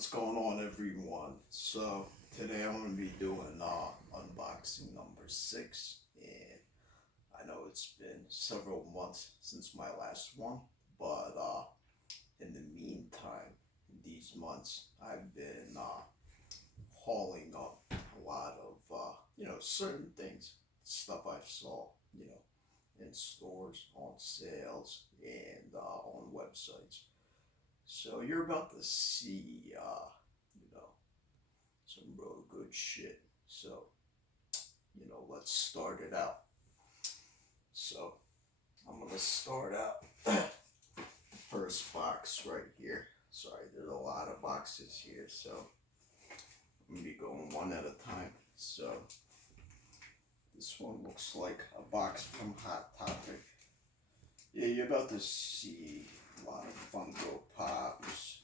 What's going on, everyone? So today I'm going to be doing unboxing number 6, and I know it's been several months since my last one, but in the meantime, in these months, I've been hauling up a lot of certain things, stuff I saw, in stores, on sales, and on websites. So you're about to see, some real good shit. So, let's start it out. So I'm gonna start out first box right here. Sorry, there's a lot of boxes here, so I'm gonna be going one at a time. So this one looks like a box from Hot Topic. Yeah, you're about to see a lot of Funko Pops,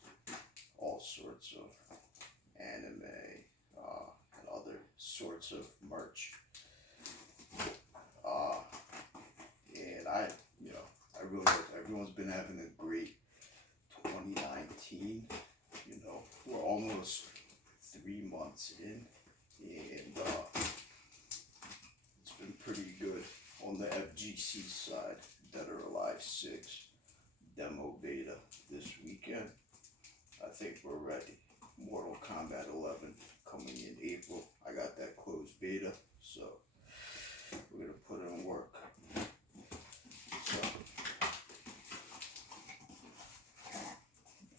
all sorts of anime, and other sorts of merch. Uh, and I really hope everyone's been having a great 2019. We're almost 3 months in, and it's been pretty good on the FGC side. Dead or Alive 6 demo beta this weekend. I think we're ready. Mortal Kombat 11 coming in April. I got that closed beta, so we're gonna put in work. So,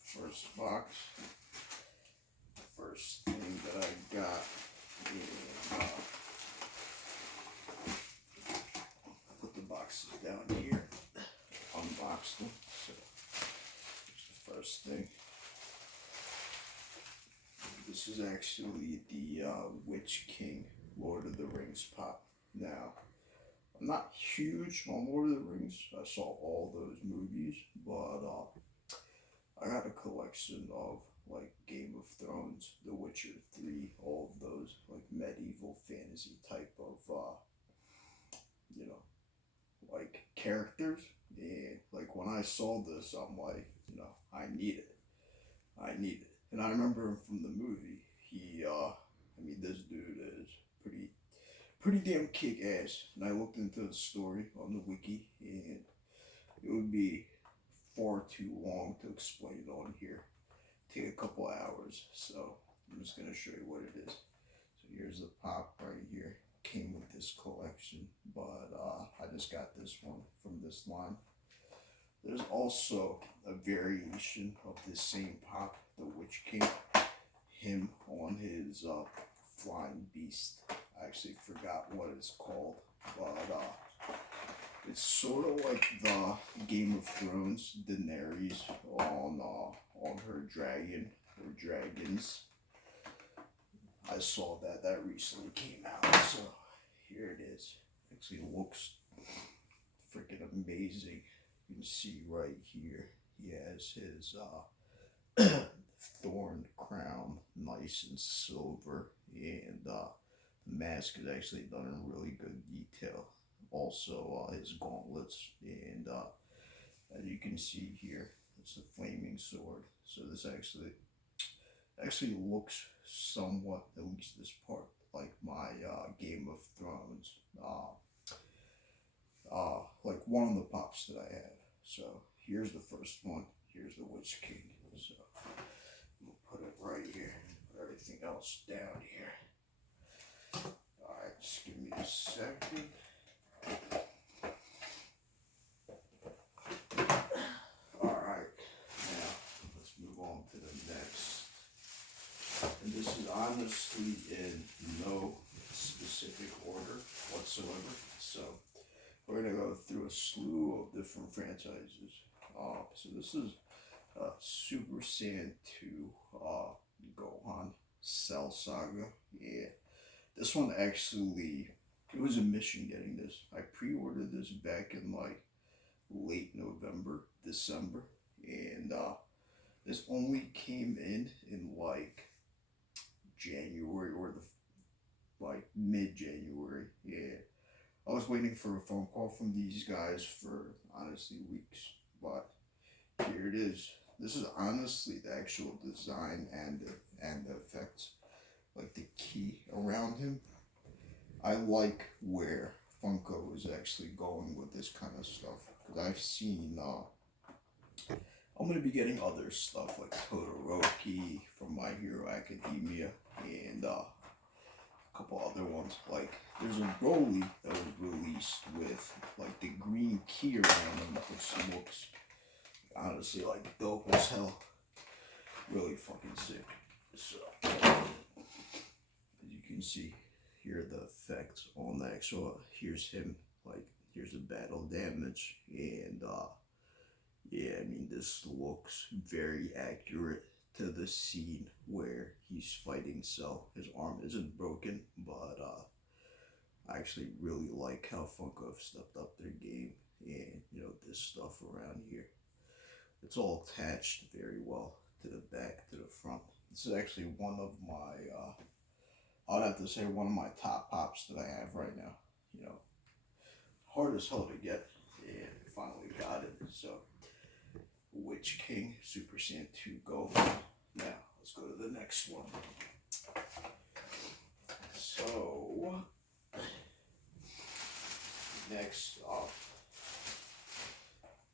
first box, first thing that I got is put the boxes down here, unbox them. So, here's the first thing. This is actually the Witch King Lord of the Rings pop. Now, I'm not huge on Lord of the Rings. I saw all those movies, but I got a collection of like Game of Thrones, The Witcher 3, all of those like medieval fantasy type of like characters. And like when I saw this, I'm like, I need it. I need it. And I remember him from the movie. This dude is pretty damn kick ass. And I looked into the story on the wiki, and it would be far too long to explain it on here. Take a couple hours. So I'm just gonna show you what it is. So here's the pop right here. Came with this collection, but I just got this one from this line. There's also a variation of this same pop, the Witch King. Him on his flying beast. I actually forgot what it's called, but it's sort of like the Game of Thrones Daenerys on her dragon or dragons. I saw that recently came out, so here it is. Actually, it looks freaking amazing. You can see right here, he has his thorn crown, nice and silver, and the mask is actually done in really good detail. Also, his gauntlets, and as you can see here, it's the flaming sword. So this actually looks somewhat, at least this part, like my Game of Thrones, like one of the pops that I have. So here's the first one. Here's the Witch King. So we'll put it right here. Put everything else down here. Alright, just give me a second. Alright, now let's move on to the next. And this is honestly in no specific order whatsoever. So we're gonna go through a slew of different franchises. So this is Super Saiyan 2 Gohan Cell Saga. Yeah, this one actually, it was a mission getting this. I pre-ordered this back in like late November, December, and this only came in like January or like mid-January. Yeah, I was waiting for a phone call from these guys for honestly weeks, but here it is. this is honestly the actual design and the effects, like the key around him. I like where Funko is actually going with this kind of stuff because I've seen. I'm gonna be getting other stuff like Todoroki from My Hero Academia and a couple other ones. Like there's a Broly that was released with like the green key around him, which looks honestly like dope as hell. Really fucking sick. So as you can see, here are the effects on the actual. Here's him. Like here's the battle damage and yeah, I mean, this looks very accurate to the scene where he's fighting Cell. His arm isn't broken, but I actually really like how Funko have stepped up their game. And, you know, this stuff around here. It's all attached very well to the back, to the front. This is actually one of my, I'd have to say, one of my top pops that I have right now. You know, hard as hell to get, and finally got it. So, Witch King Super Saiyan 2 Go. Now, let's go to the next one. So, next up,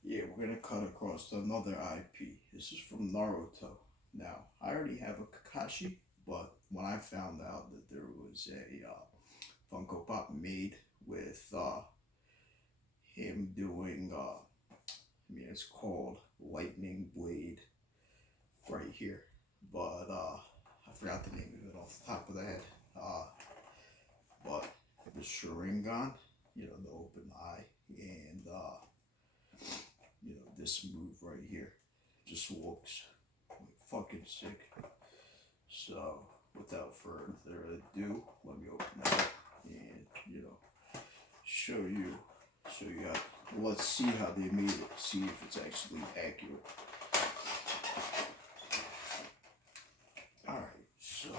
yeah, we're gonna cut across to another IP. This is from Naruto. Now, I already have a Kakashi, but when I found out that there was a Funko Pop made with him doing, I mean, it's called Lightning Blade right here, but I forgot the name of it off the top of the head. But the Sharingan, you know, the open eye, and you know, this move right here just looks like fucking sick. So, without further ado, let me open that up and, you know, show you how. Let's see how they made it. See if it's actually accurate. All right, so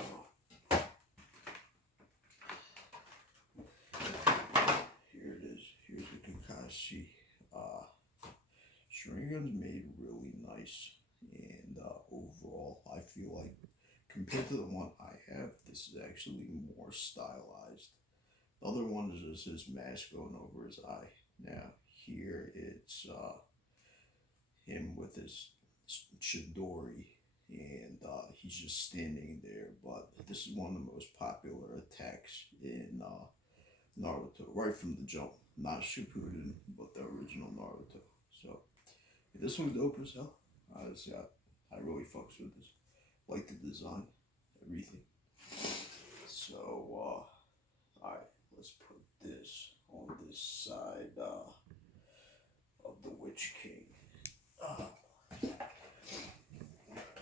here it is. Here's the Kakashi. Sharingan's made really nice, and overall, I feel like compared to the one I have, this is actually more stylized. The other one is just his mask going over his eye. Now here it's him with his Chidori, and he's just standing there. But this is one of the most popular attacks in Naruto, right from the jump. Not Shippuden, but the original Naruto. So this one's dope as hell. Honestly, I really fucks with this. Like the design, everything. So, alright, let's put this on this side of the Witch King.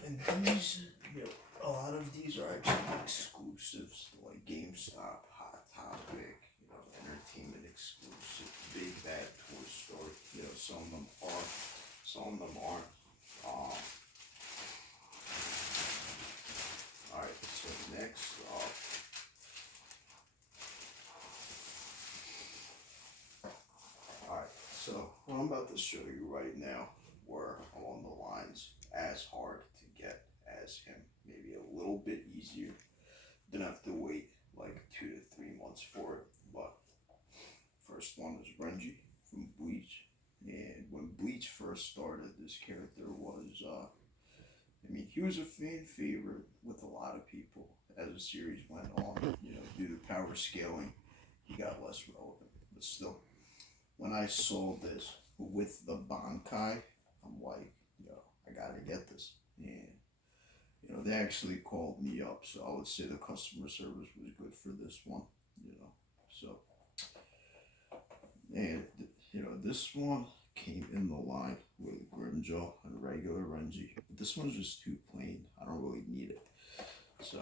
And these, you know, a lot of these are actually exclusives, like GameStop, Hot Topic, you know, entertainment exclusive, Big Bad Toy Story. You know, some of them are, some of them aren't. Alright, so next up, alright, so what I'm about to show you right now were along the lines as hard to get as him, maybe a little bit easier. Didn't have to wait like 2 to 3 months for it. But first one is Renji from Bleach, and when Bleach first started, this character was I mean, he was a fan favorite with a lot of people. As the series went on, you know, due to power scaling, he got less relevant. But still, when I saw this with the Bankai, I'm like, yo, I gotta get this. And, you know, they actually called me up, so I would say the customer service was good for this one, you know. So, and, you know, this one came in the line with Grimjaw and regular Renji. But this one's just too plain. I don't really need it. So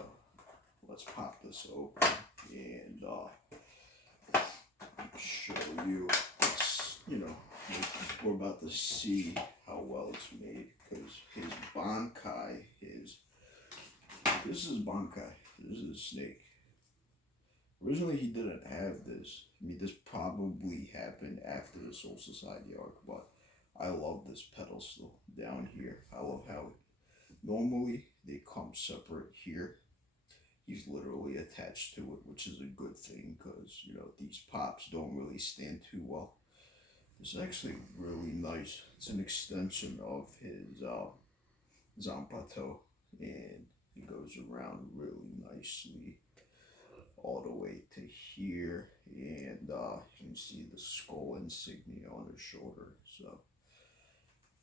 let's pop this open and show you. It's, you know, we're about to see how well it's made because his Bankai this is Bankai. This is a snake. Originally, he didn't have this. I mean, this probably happened after the Soul Society arc, but I love this pedestal down here. I love how normally they come separate here. He's literally attached to it, which is a good thing because you know these pops don't really stand too well. It's actually really nice. It's an extension of his Zampato, and it goes around really nicely all the way to here, and you can see the skull insignia on his shoulder. So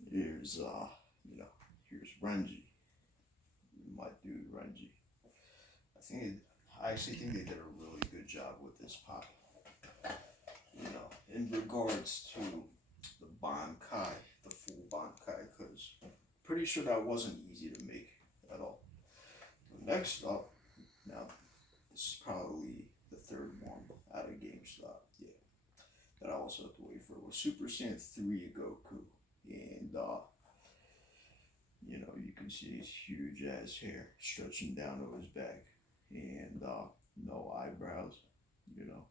here's you know here's Renji, my dude Renji. I actually think they did a really good job with this pop. You know, in regards to the Bankai, the full Bankai, because pretty sure that wasn't easy to make at all. Next up, now this is probably the third one out of GameStop. Yeah, that I also have to wait for was Super Saiyan 3 Goku, and you know you can see his huge ass hair stretching down to his back, and no eyebrows. You know,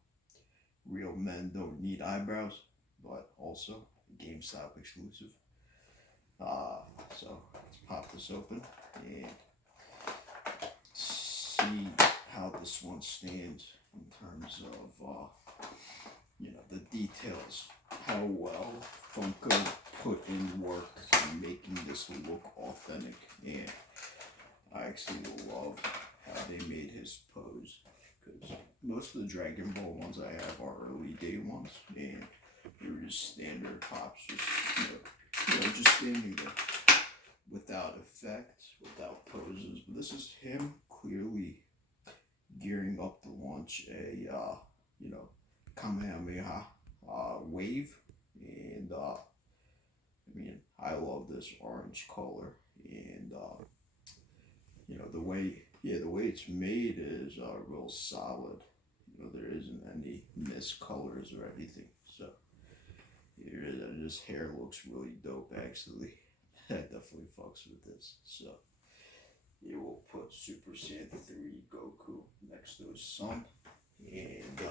real men don't need eyebrows, but also GameStop exclusive. So let's pop this open and see how this one stands in terms of you know the details, how well Funko put in work in making this look authentic, and I actually love how they made his pose because most of the Dragon Ball ones I have are early day ones, and they were just standard pops, just just standing there without effect, without poses. But this is him clearly gearing up to launch a Kamehameha wave, and I mean I love this orange color, and you know the way it's made is real solid. You know there isn't any miscolors or anything. So here it is. And his hair looks really dope actually. I definitely fucks with this. So you will put Super Saiyan 3 Goku next to his son, and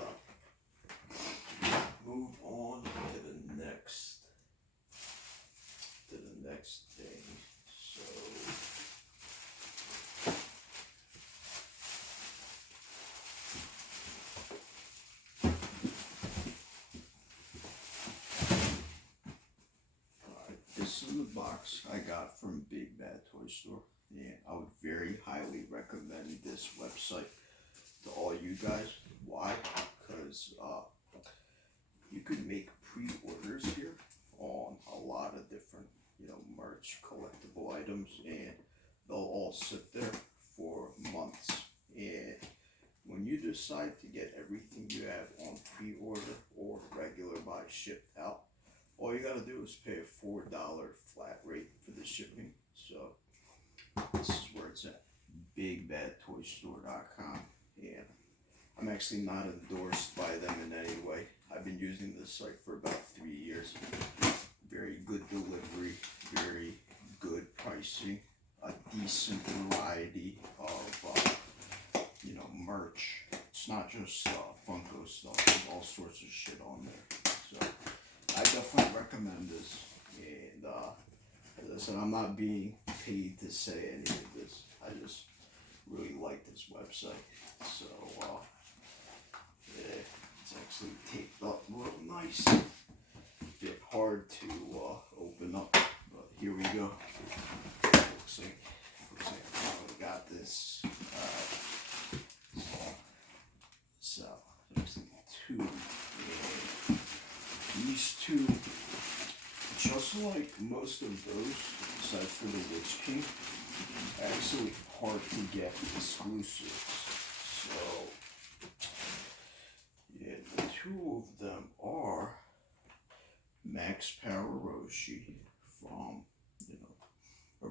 move on to the next thing. So alright, this is the box I got from Big Bad Toy Store. Yeah, I would very highly recommend this website to all you guys. Why? Because you could make pre-orders here on a lot of different, merch, collectible items, and they'll all sit there for months. And when you decide to get everything you have on pre-order or regular buy shipped out, all you gotta do is pay a $4 flat rate for the shipping. So this is where it's at, BigBadToyStore.com. And I'm actually not endorsed by them in any way. I've been using this site for about 3 years. Very good delivery, very good pricing, a decent variety of merch. It's not just Funko stuff. There's all sorts of shit on there. So I definitely recommend this. And as I said, I'm not being paid to say any of this. I just really like this website. So yeah, it's actually taped up real nice. Bit hard to open up, but here we go. Looks like I finally got this. So there's two. And these two, just like most of those, aside for the Witch King, are actually hard to get exclusives. So yeah, the two of them are Max Power Roshi from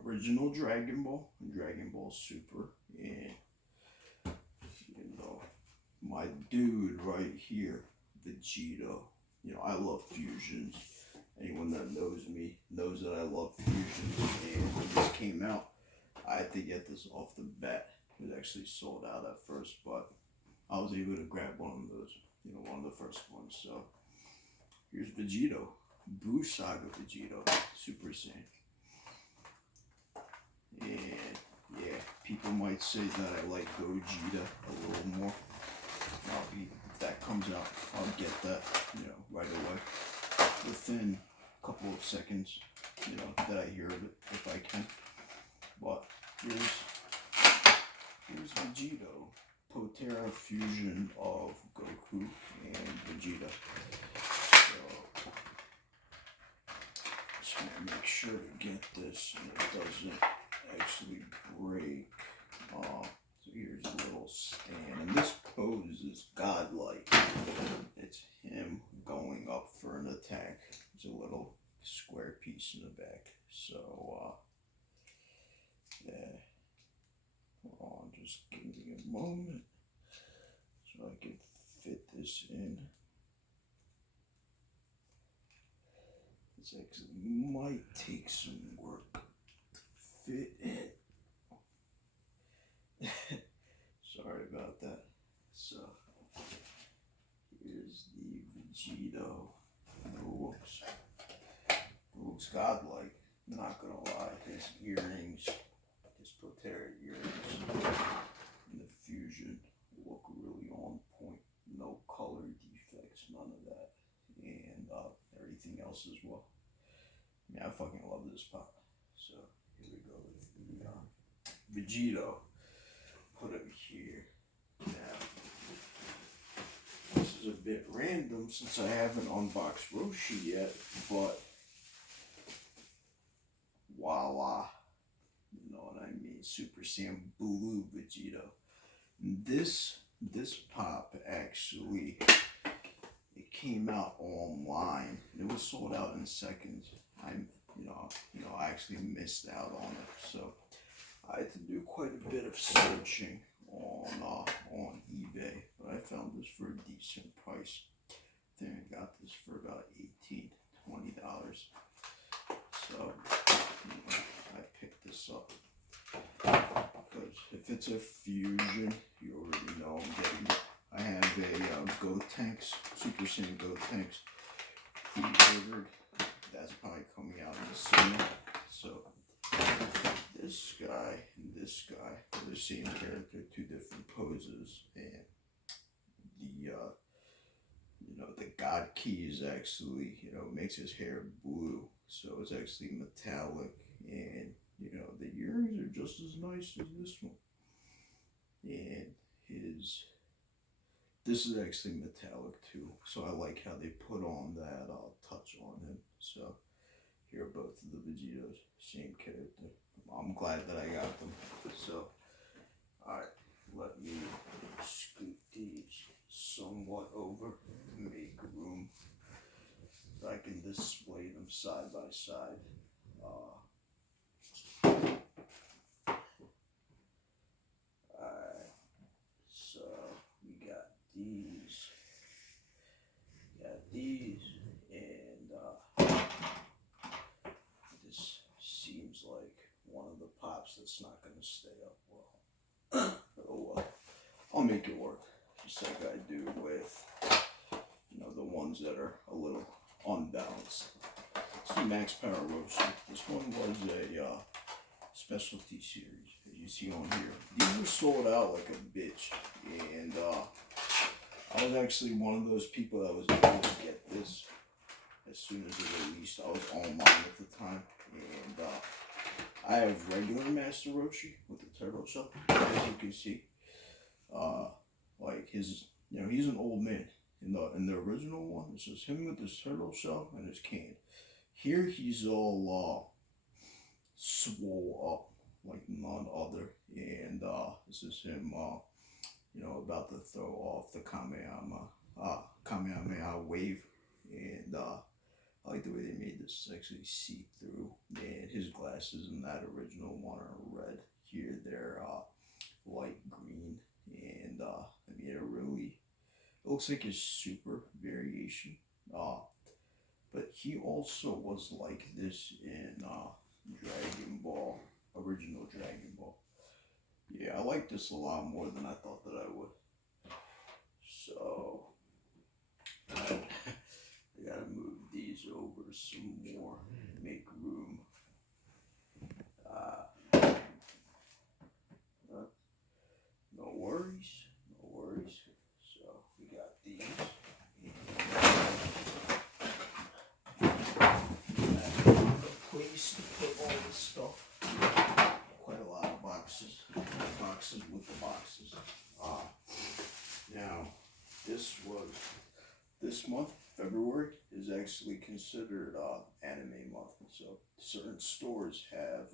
original Dragon Ball and Dragon Ball Super, and my dude right here, Vegito. I love fusions. Anyone that knows me knows that I love fusions, and when this came out, I had to get this off the bat. It was actually sold out at first, but I was able to grab one of those, one of the first ones. So here's Vegito. Buu Saga Vegito Super Saiyan. And yeah, people might say that I like Gogeta a little more. If that comes out, I'll get that, right away. Within a couple of seconds, that I hear of it, if I can. But here's Vegito, Potara fusion of Goku and Vegeta. So, just want to make sure to get this and it doesn't actually break. So here's a little stand, and this pose is godlike. It's him going up for an attack. There's a little square piece in the back. So, yeah. Hold on, just give me a moment so I can fit this in. This actually might take some work to fit in. Sorry about that. So, here's the Vegito. It looks godlike. I'm not gonna lie. His earrings, his Potara earrings, and the fusion look really on point. No color defects, none of that, and everything else as well. I fucking love this pop. So here we go with the Vegito. Put him here. Now, this is a bit random since I haven't unboxed Roshi yet, but voila. You know what I mean? Super Saiyan Blue Vegito. This pop actually, it came out online. It was sold out in seconds. I actually missed out on it. So I had to do quite a bit of searching on eBay, but I found this for a decent price. I think I got this for about $18, $20. So I picked this up because if it's a fusion, you already know I'm getting it. I have a Gotenks, Super Saiyan Gotenks pre-ordered. That's probably coming out in the summer. So this guy and this guy are the same character, two different poses, and the God Key is actually, makes his hair blue, so it's actually metallic, and the earrings are just as nice as this one, and this is actually metallic too, so I like how they put on that touch on him. So here are both of the Vegetos, same character. I'm glad that I got them. So, alright, let me scoot these somewhat over, make room so I can display them side by side. Alright, so we got these, and this seems like one of the pops that's not going to stay up well. Oh well, I'll make it work, just like I do with, the ones that are a little unbalanced. It's the Max Power Roshi. This one was a specialty series, as you see on here. These were sold out like a bitch, and I was actually one of those people that was able to get this as soon as it released. I was online at the time, and I have regular Master Roshi with the Turtle Shell, as you can see. Like his, he's an old man. In the original one, it's just him with his turtle shell and his cane. Here he's all swole up like none other, and this is him, about to throw off the Kamehameha wave, and I like the way they made this actually see through, and his glasses in that original one are red. Here they're light green, and it looks like his super variation. But he also was like this in Dragon Ball, original Dragon Ball. Yeah, I like this a lot more than I thought that I would. So I gotta move these over some more. Make room. No worries. No worries. So we got these. A place to put all this stuff. Quite a lot of boxes. Boxes with the boxes. Now, this month, February, is actually considered anime month. So certain stores have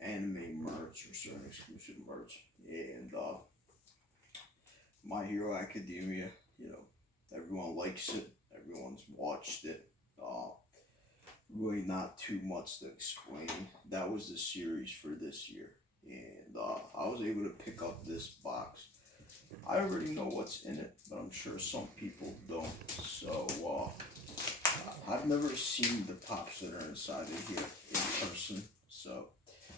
anime merch or certain exclusive merch. And My Hero Academia, everyone likes it. Everyone's watched it. Really not too much to explain. That was the series for this year. And I was able to pick up this box. I already know what's in it, but I'm sure some people don't. So I've never seen the pops that are inside of here in person. So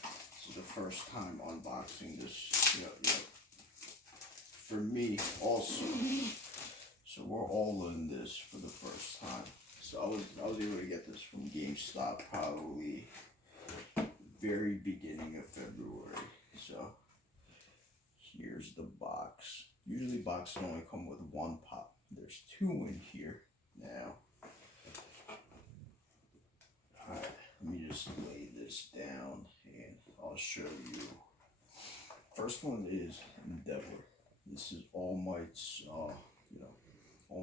this is the first time unboxing this. For me also. So we're all in this for the first time. So I was able to get this from GameStop probably very beginning of February. So here's the box. Usually boxes only come with one pop. There's two in here now. Alright, let me just lay this down and I'll show you. First one is Endeavor. This is All Might's All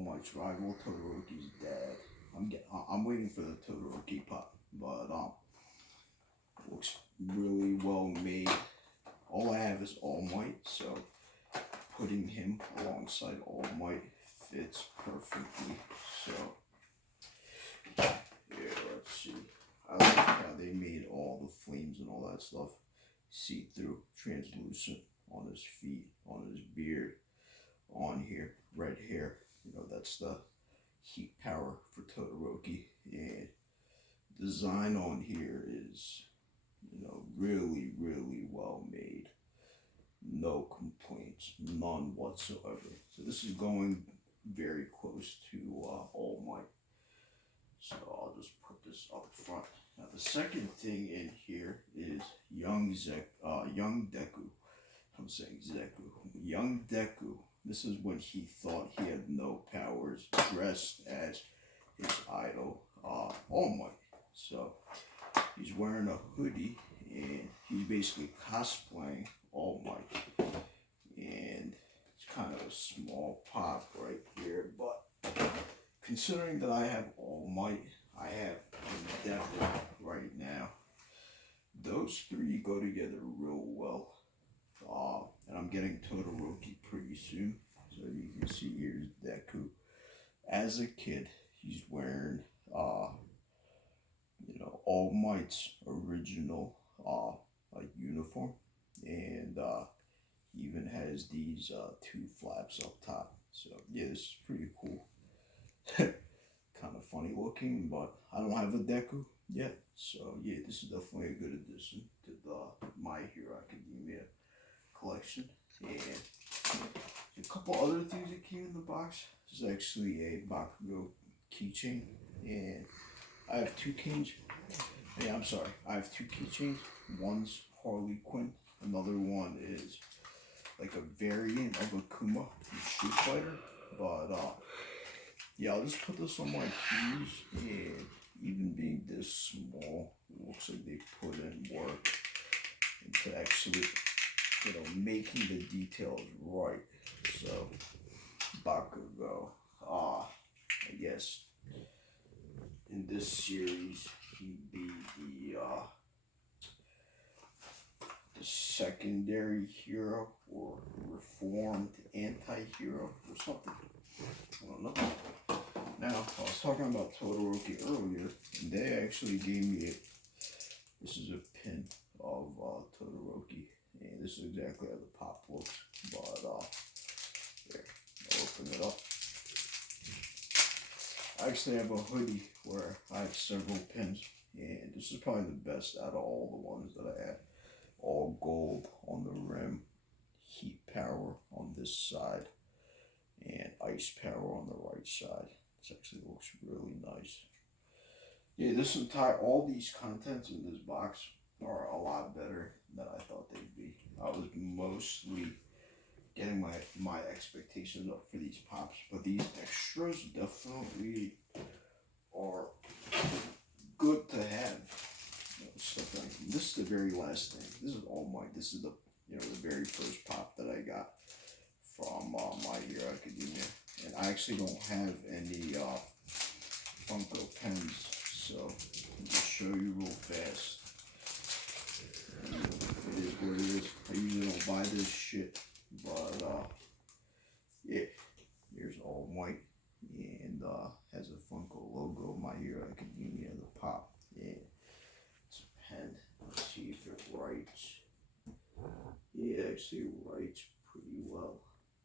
Might's rival, Todoroki's dad. I'm waiting for the Todoroki pop, but looks really well made. All I have is All Might, so putting him alongside All Might fits perfectly. So yeah, let's see. I like how they made all the flames and all that stuff see-through, translucent on his feet, on his beard, on here, red hair. That's the heat power for Todoroki. And design on here is, really, really well made. No complaints, none whatsoever. So this is going very close to All Might. So I'll just put this up front. Now the second thing in here is Young Deku. I'm saying Zeku. Young Deku. This is when he thought he had no powers, dressed as his idol, All Might. So he's wearing a hoodie and he's basically cosplaying All Might. And it's kind of a small pop right here, but considering that I have All Might, I have Endeavor right now. Those three go together real well. And I'm getting Todoroki pretty soon. So you can see here's Deku. As a kid, he's wearing All Might's original uniform, and he even has these two flaps up top. So yeah, this is pretty cool. Kind of funny looking, but I don't have a Deku yet. So yeah, this is definitely a good addition to the My Hero Academia collection. And a couple other things that came in the box. This is actually a Bakugo keychain, and I have two keychains. Yeah, I'm sorry. I have two keychains. One's Harley Quinn. Another one is like a variant of Akuma from Street Fighter. But yeah, I'll just put this on my keys, and even being this small, it looks like they put in work into actually making the details right. So Bakugo, I guess in this series he'd be the secondary hero or reformed anti-hero or something. I don't know. Now, I was talking about Todoroki earlier, and they actually gave me this is a pin of Todoroki. And this is exactly how the pop looks, but there, I'll open it up. I actually have a hoodie where I have several pins, and this is probably the best out of all the ones that I have. All gold on the rim, heat power on this side, and ice power on the right side. This actually looks really nice. Yeah, all these contents in this box are a lot better than I thought they'd be. I was mostly getting my expectations up for these pops, but these extras definitely are good to have. Stuff like this is the very last thing. This is all mine. This is the very first pop that I got from My Hero Academia, and I actually don't have any Funko pens, so let me show you real fast. It is what it is. I usually don't buy this shit, but yeah, here's All Might, and has a Funko logo, My Hero Academia, the pop. Yeah, it's a pen. Let's see if it writes. Yeah, it actually writes pretty well.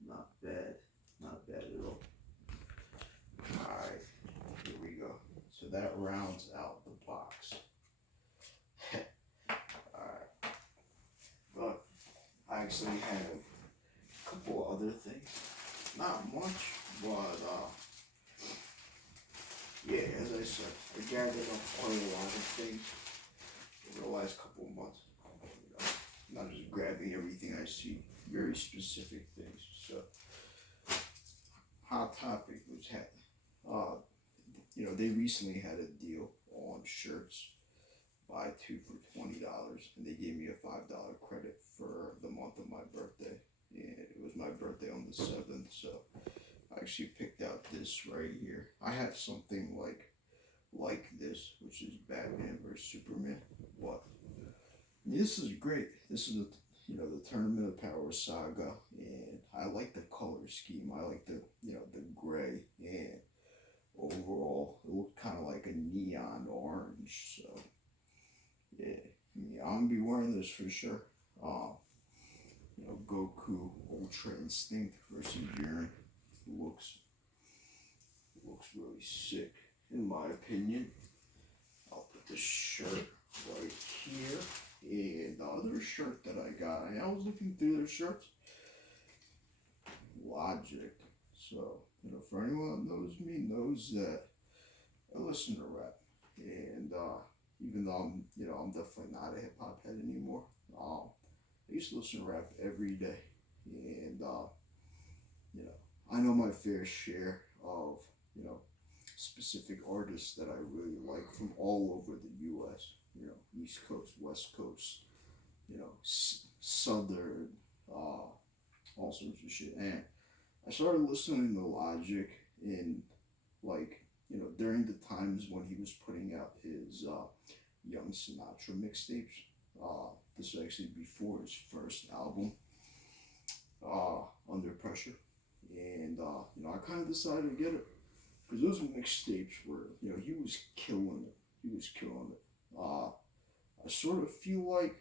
Not bad. Not bad at all. Alright, here we go. So that rounds out the box. Alright. But I actually have a couple other things. Not much, but yeah, as I said, I gathered up quite a lot of things over the last couple of months. Not just grabbing everything I see, very specific things. So, Hot Topic was they recently had a deal on shirts, buy 2 for $20, and they gave me a $5 credit for the month of my birthday. And it was my birthday on the 7th, so I actually picked out this right here. I have something like this, which is Batman vs Superman. But this is great. This is the Tournament of Power saga, and I like the color scheme. I like the gray, and overall it looked kind of like a neon orange. So yeah, I'm gonna be wearing this for sure. Goku Ultra Instinct versus Jiren looks really sick in my opinion. I'll put this shirt right here. And the other shirt that I got, I was looking through their shirts. Logic. So, for anyone that knows me, knows that I listen to rap. And even though I'm definitely not a hip hop head anymore, I used to listen to rap every day. And, I know my fair share of, specific artists that I really like from all over the U.S. East Coast, West Coast, Southern, all sorts of shit. And I started listening to Logic in, during the times when he was putting out his Young Sinatra mixtapes. This was actually before his first album, Under Pressure. And, I kind of decided to get it. Because those mixtapes were, he was killing it. He was killing it. I sort of feel like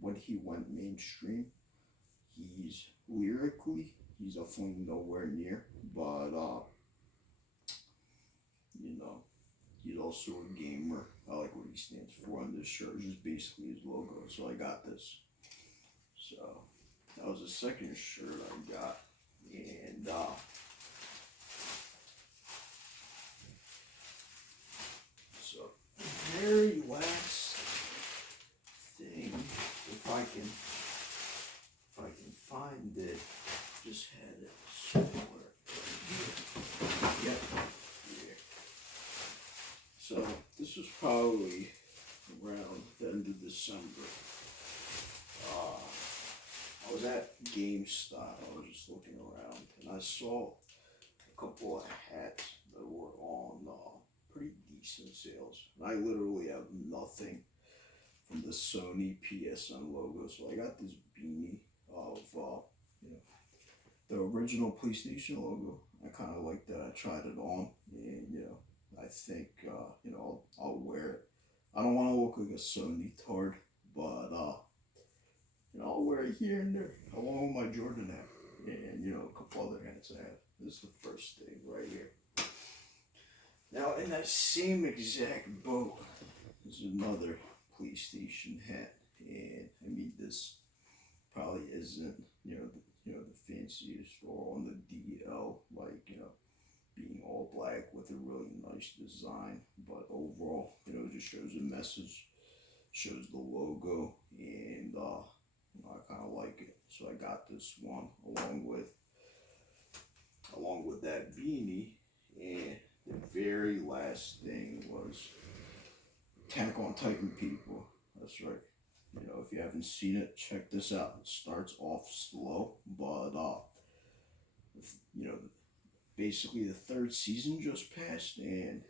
when he went mainstream, he's definitely nowhere near, but he's also a gamer. I like what he stands for on this shirt. It's just basically his logo, so I got this. So that was the second shirt I got, and so very last thing, if I can find it, just had it somewhere right here. Yep, here. So this was probably around the end of December. I was at GameStop. I was just looking around, and I saw a couple of hats that were on pretty decent sales. And I literally have nothing from the Sony PSN logo, so I got this beanie of the original PlayStation logo. I kind of like that. I tried it on, and I think I'll wear it. I don't want to look like a Sony tard, but I'll wear it here and there, along with my Jordan hat, and a couple other hats I have. This is the first thing right here. Now, in that same exact boat, there's another PlayStation hat, and I mean, this probably isn't the fanciest or on the DL, being all black with a really nice design. But overall, it just shows a message, shows the logo, and I kind of like it. So I got this one along with that beanie, and the very last thing was Attack on Titan people. That's right. If you haven't seen it, check this out. It starts off slow, but you know, basically the third season just passed, and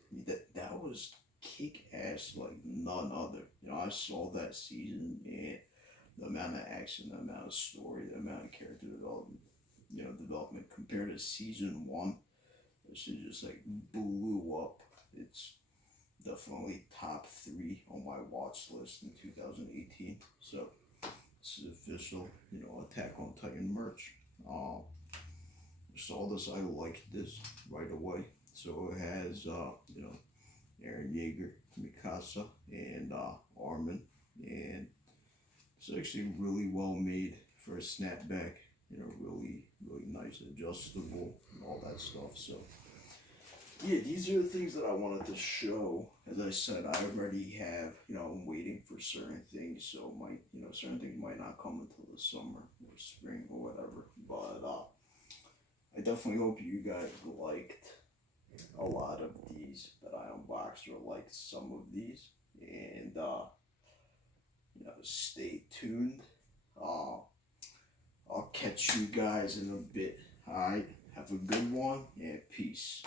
that was kick ass like none other. I saw that season, and the amount of action, the amount of story, the amount of character development, development compared to season one, this is just like blew up. It's definitely top three on my watch list in 2018. So this is official, Attack on Titan merch. Saw this, I liked this right away. So it has, Eren Yeager, Mikasa, and Armin, and it's actually really well made for a snapback. Really, really nice, adjustable, and all that stuff. So yeah, these are the things that I wanted to show. As I said, I already have, I'm waiting for certain things, so certain things might not come until the summer or spring or whatever. But I definitely hope you guys liked a lot of these that I unboxed, or liked some of these, and stay tuned. I'll catch you guys in a bit. All right, have a good one, and peace.